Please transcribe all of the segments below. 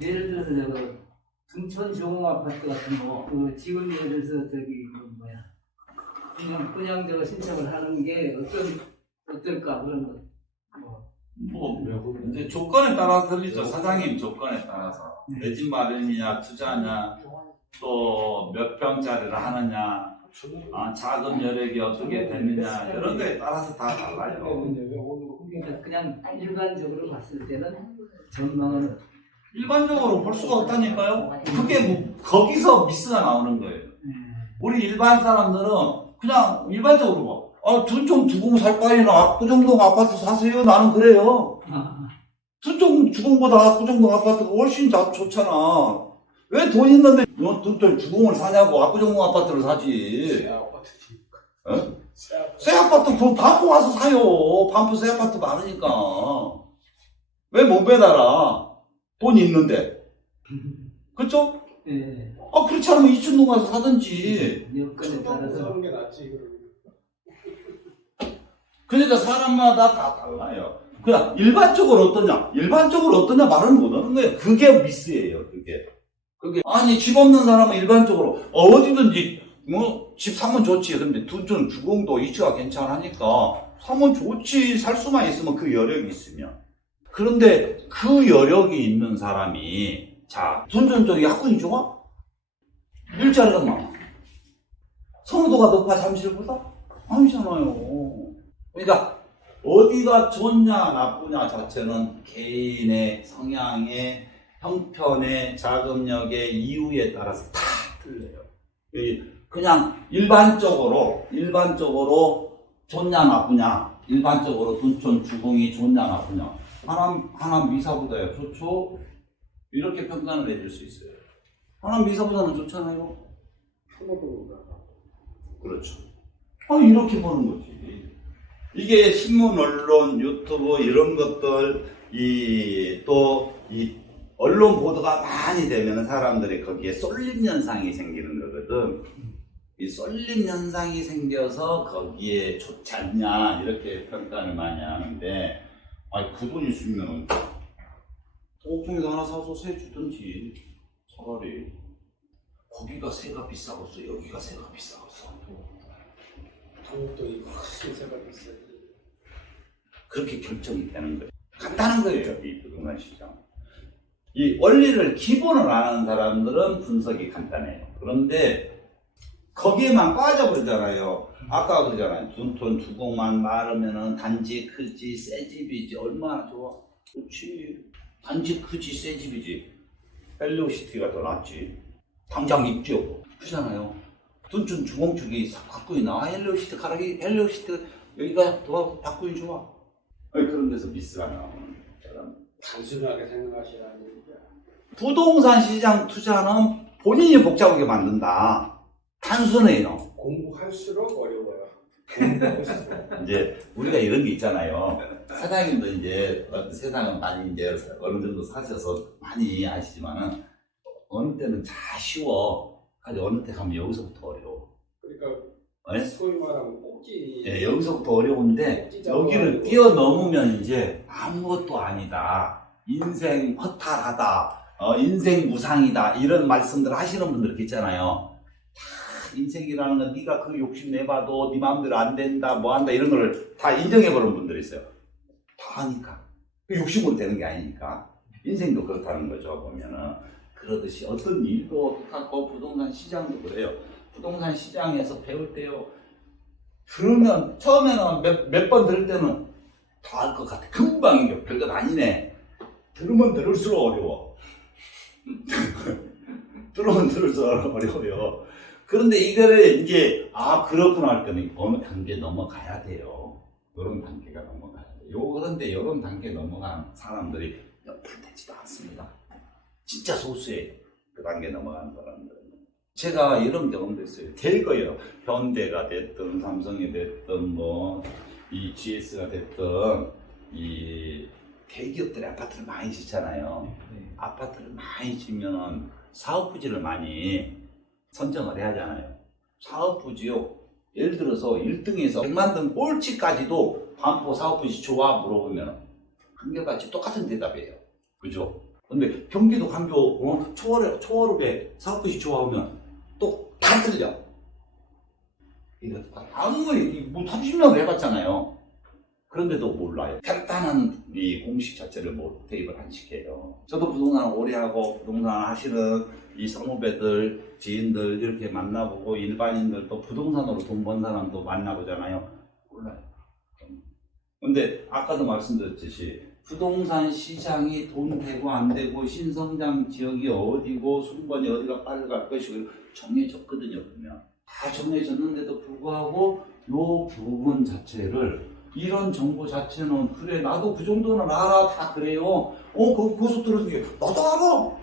예를 들어서 둔촌 주공 아파트 같은 거, 지금 예를 들어서 그냥 저거 신청을 하는 게 어떨까 그런 거. 이제 조건에 따라서 들리죠. 사장님 조건에 따라서. 내 집 마련이냐, 투자냐, 또 몇 평짜리를 하느냐, 자금 여력이 어떻게 되느냐, 이런 거에 따라서 다 달라요. 그러니까 그냥 일반적으로 봤을 때는 전망은 일반적으로 볼 수가 없다니까요. 그게 뭐 거기서 미스가 나오는 거예요. 우리 일반 사람들은 그냥 일반적으로 봐. 둔촌 주공 살 바에는 압구정동 아파트 사세요. 나는 그래요. 둔촌 주공보다 압구정동 아파트가 훨씬 좋잖아. 왜 돈 있는데 둔촌 주공을 사냐고. 압구정동 아파트를 사지. 새 아파트 그 반포 가서 사요. 반포 새 아파트 많으니까. 왜 못 매달아? 돈 있는데. 그쵸? 예. 그렇지 않으면 이춘동 가서 사든지. 여건에 따라서 사는 게 낫지. 그러니까 사람마다 다 달라요. 그냥 일반적으로 어떠냐 말을 못하는 거예요. 그게 미스예요. 그게 아니 집 없는 사람은 일반적으로 어디든지 집 사면 좋지. 근데 둔촌 주공도 위치가 괜찮으니까 사면 좋지. 살 수만 있으면 그 여력이 있으면. 그런데 그 여력이 있는 사람이 둔촌 쪽이 학군이 좋아? 일자리가 많아. 선호도가 높아 잠실보다? 아니잖아요. 그러니까 어디가 좋냐 나쁘냐 자체는 개인의 성향의 형편의 자금력의 이유에 따라서 다 틀려요. 그냥 일반적으로 좋냐 나쁘냐, 일반적으로 둔촌 주공이 좋냐 나쁘냐, 하남 미사보다야 좋죠? 이렇게 평가를 해줄 수 있어요. 하남 미사보다는 좋잖아요. 그렇죠. 이렇게 보는 거지. 이게 신문, 언론, 유튜브 이런 것들, 또 언론 보도가 많이 되면 사람들이 거기에 쏠림 현상이 생기는 거거든. 이 쏠림 현상이 생겨서 거기에 좋지 않냐 이렇게 평가를 많이 하는데, 그 돈 있으면 옥동에서 하나 사서 세 주든지 차라리. 거기가 세가 비싸겠어, 여기가 세가 비싸겠어. 당국도 확실히 세가 비싸지. 그렇게 결정이 되는 거예요. 간단한 거예요, 이 부동산 시장. 이 원리를 기본을 아는 사람들은 분석이 간단해요. 그런데 거기에만 빠져버리잖아요. 아까 그러잖아요. 둔촌 주공만 많으면은 단지 크지 새 집이지 얼마나 좋아. 그렇지. 단지 크지 새 집이지. 헬리오시티가 더 낫지. 당장 입지요. 그렇잖아요. 둔촌 주공 쪽이 바꾸이 나와. 헬리오시티 가라기 헬리오시티 여기가 더 바꾸이 좋아. 그런 데서 미스가 나오는 사람. 단순하게 생각하시라는 얘기야. 부동산 시장 투자는 본인이 복잡하게 만든다. 단순해요. 공부할수록 어려워요. 공부할수록. 이제 우리가 이런 게 있잖아요. 사장님도 이제 세상은 많이 이제 어느 정도 사셔서 많이 아시지만은 어느 때는 다 쉬워. 아주 어느 때 가면 여기서부터 어려워. 그러니까 소위 말하면 꼭지. 여기서부터 어려운데 여기를 뛰어넘으면 이제 아무것도 아니다. 인생 허탈하다. 인생 무상이다. 이런 말씀들 하시는 분들 있잖아요. 인생이라는 건 네가 그 욕심 내봐도 네 마음대로 안 된다 뭐 한다 이런 걸 다 인정해버리는 분들이 있어요. 다 하니까. 욕심으로 되는 게 아니니까. 인생도 그렇다는 거죠. 보면은 그러듯이 어떤 일도 똑같고 부동산 시장도 그래요. 부동산 시장에서 배울 때요. 들으면 처음에는 몇 번 들을 때는 다 알 것 같아. 금방 이겨. 별것 아니네. 들으면 들을수록 어려워. 들으면 들을수록 어려워요. 그런데 이거를 이제 그렇구나 할 때는 어느 단계 넘어가야 돼요. 이런 단계가 넘어가야 돼요. 그런데 이런 단계 넘어간 사람들이 몇 푼 되지도 않습니다. 진짜 소수예요. 그 단계 넘어가는 사람들은. 제가 이런 경험도 있어요. 될 거예요. 현대가 됐든 삼성이 됐든 이 GS가 됐든 이 대기업들이 아파트를 많이 짓잖아요. 아파트를 많이 지면 사업부지를 많이 선정을 해야 하잖아요. 사업부지요. 예를 들어서 1등에서 100만 등 꼴찌까지도 반포 사업부지 좋아 물어보면 한결같이 똑같은 대답이에요. 그죠? 근데 경기도 간교 초월읍에 사업부시 좋아하면 또 다 틀려. 이거 아무리 뭐 30년을 해봤잖아요. 그런데도 몰라요. 간단한 이 공식 자체를 뭐 대입을 안 시켜요. 저도 부동산 오래 하고 부동산 하시는 이 성우배들, 지인들 이렇게 만나보고 일반인들도 부동산으로 돈 번 사람도 만나보잖아요. 몰라요. 근데 아까도 말씀드렸듯이 부동산 시장이 돈 되고 안 되고 신성장 지역이 어디고 순번이 어디가 빨리 갈 것이고 정해졌거든요. 그러면 다 정해졌는데도 불구하고 요 부분 자체를 이런 정보 자체는 그래 나도 그 정도는 알아 다 그래요. 그 고속도로 중에 나도 알아.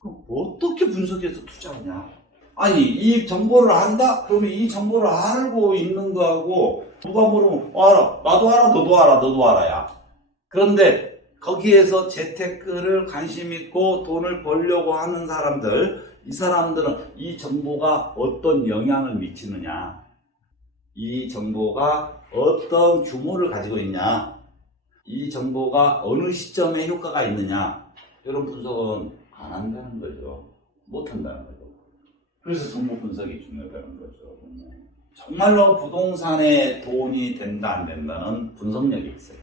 그럼 어떻게 분석해서 투자하냐? 아니 이 정보를 안다? 그러면 이 정보를 알고 있는 거하고 누가 물으면 알아. 나도 알아. 너도 알아. 너도 알아야. 그런데 거기에서 재테크를 관심 있고 돈을 벌려고 하는 사람들, 이 사람들은 이 정보가 어떤 영향을 미치느냐, 이 정보가 어떤 규모를 가지고 있냐, 이 정보가 어느 시점에 효과가 있느냐, 이런 분석은 안 한다는 거죠. 못 한다는 거죠. 그래서 정보 분석이 중요하다는 거죠. 정말로 부동산에 돈이 된다 안 된다는 분석력이 있어요.